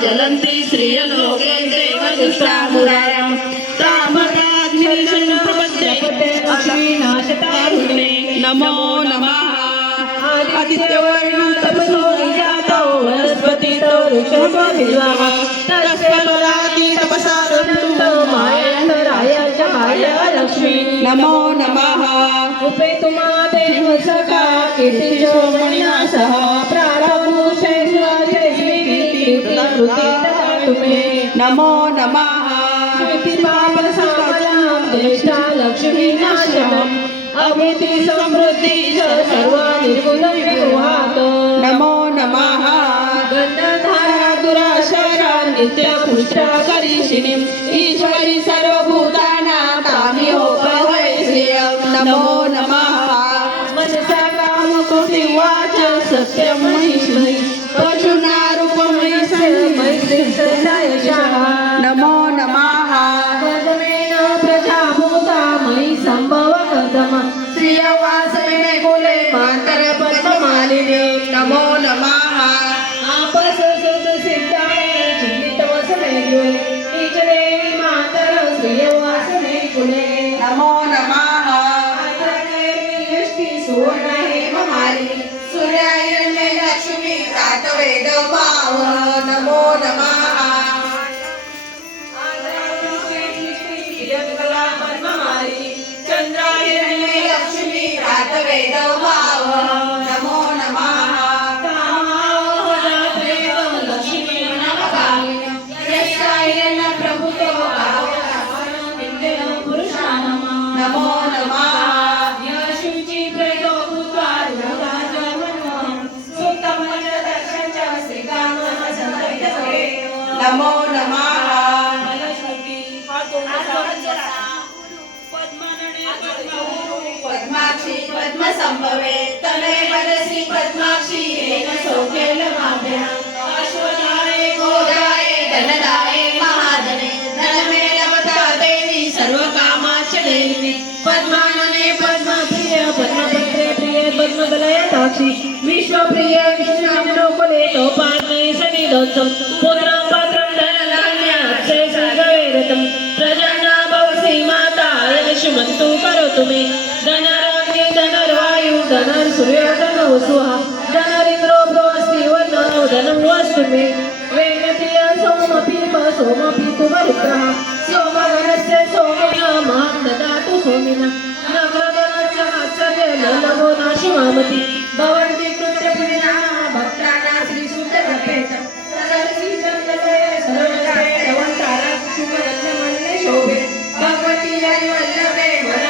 ज्वलन्ति श्रियं लोके देव दुष्टा मुरारम् तामदाग्निर्षन् अश्विनाशतारुणे नमो नमः। आदित्यवर्णो तपसो तस्य बलाति तपसा मायन्तराय च लक्ष्मी नमो नमः सखा कीर्तिशोमणिना देष्टा लक्ष्मी नाशनम अभूती समृद्धी च सर्व नमो नमः. गंधधारा दुराशरा नित्य पुष्टा करिषिणीम ईश्वरी सर्वभूताना कामियोपवै श्रियम नमो नमः. मनसा काम कुटिवाच सत्यम महिष्महि सूर्यायने लक्ष्मी वेद भाव नमो नमो नमः। पद्माक्षी पद्मसंभवे तमे वदसि पद्माक्षी येन सौख्येन माभ्या अश्वदाये गोदाये धनदाये महाधने धनमे लभता देवी सर्वकामाच देवी पद्मानने पद्मप्रिय पद्मपत्रे प्रिये पद्मबलय विश्वप्रिय पुत्रं मे धनराग्नि धनर्वायु धनर्सूर्य धनवसुः धनरिन्द्रो भ्रोऽस्ति वर्णो, धनं वस्तु मे वेणप्रिय सोमपीप सोमपीतु वरुत्रः सोमगणस्य सोमेन माँ ददातु सोमिनः. नवगणस्य आचार्य नमो नाशिमामति भवन्ति कृत्य कृत्यपुण्याः भक्तानां श्रीसुतजपेत सरसी चन्द्रलये सर्वजये भवन्तारा शुभरत्नमन्ये शोभे. भगवती प्रसीदं नमामि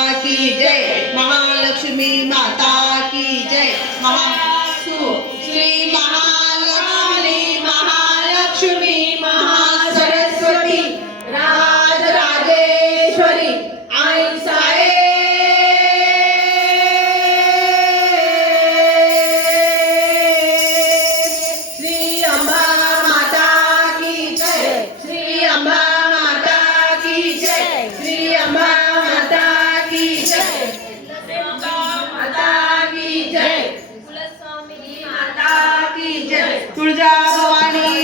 की जय महालक्ष्मी माता तुळजा भवानी